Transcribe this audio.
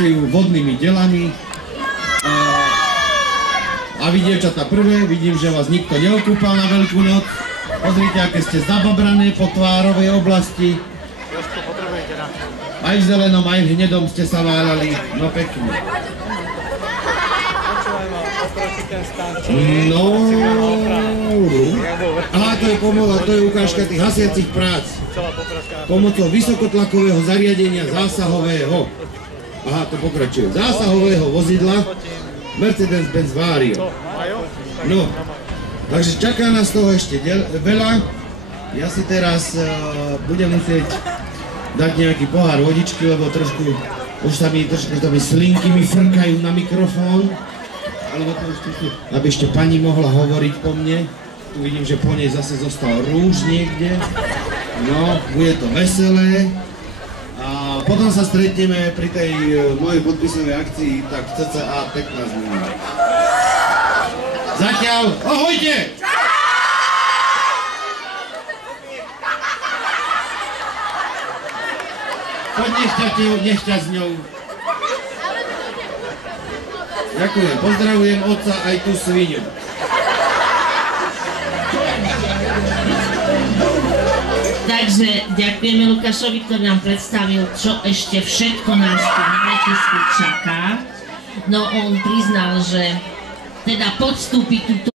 akciu vodnými delami. A vy, dievčatá, prvé, vidím, že vás nikto neokúpal na Veľkú noc. Pozrite, aké ste zababrané po tvárovej oblasti. Aj v zelenom, aj v hnedom ste sa váľali. No pekne. No. Aha, to je pomoc, to je ukážka tých hasiacich prác. Pomocou vysokotlakového zariadenia zásahového. Aha, to pokračuje. Zásahového vozidla Mercedes-Benz Vario. No, takže čaká nás toho ešte veľa. Ja si teraz budem musieť dať nejaký pohár vodičky, lebo trošku, už sa mi slinky mi frkajú na mikrofón. Alebo to aby ešte pani mohla hovoriť po mne. Tu vidím, že po nej zase zostal rúž niekde. No, bude to veselé. A potom sa stretneme pri tej mojej podpisovej akcii tak cca 15 minút. Zatiaľ, ahojte! Poď nešťastňou. Ďakujem, pozdravujem otca aj tú svinu. Takže ďakujeme Lukášovi, ktorý nám predstavil, čo ešte všetko nás tu na letisku čaká. No on priznal, že teda podstúpi túto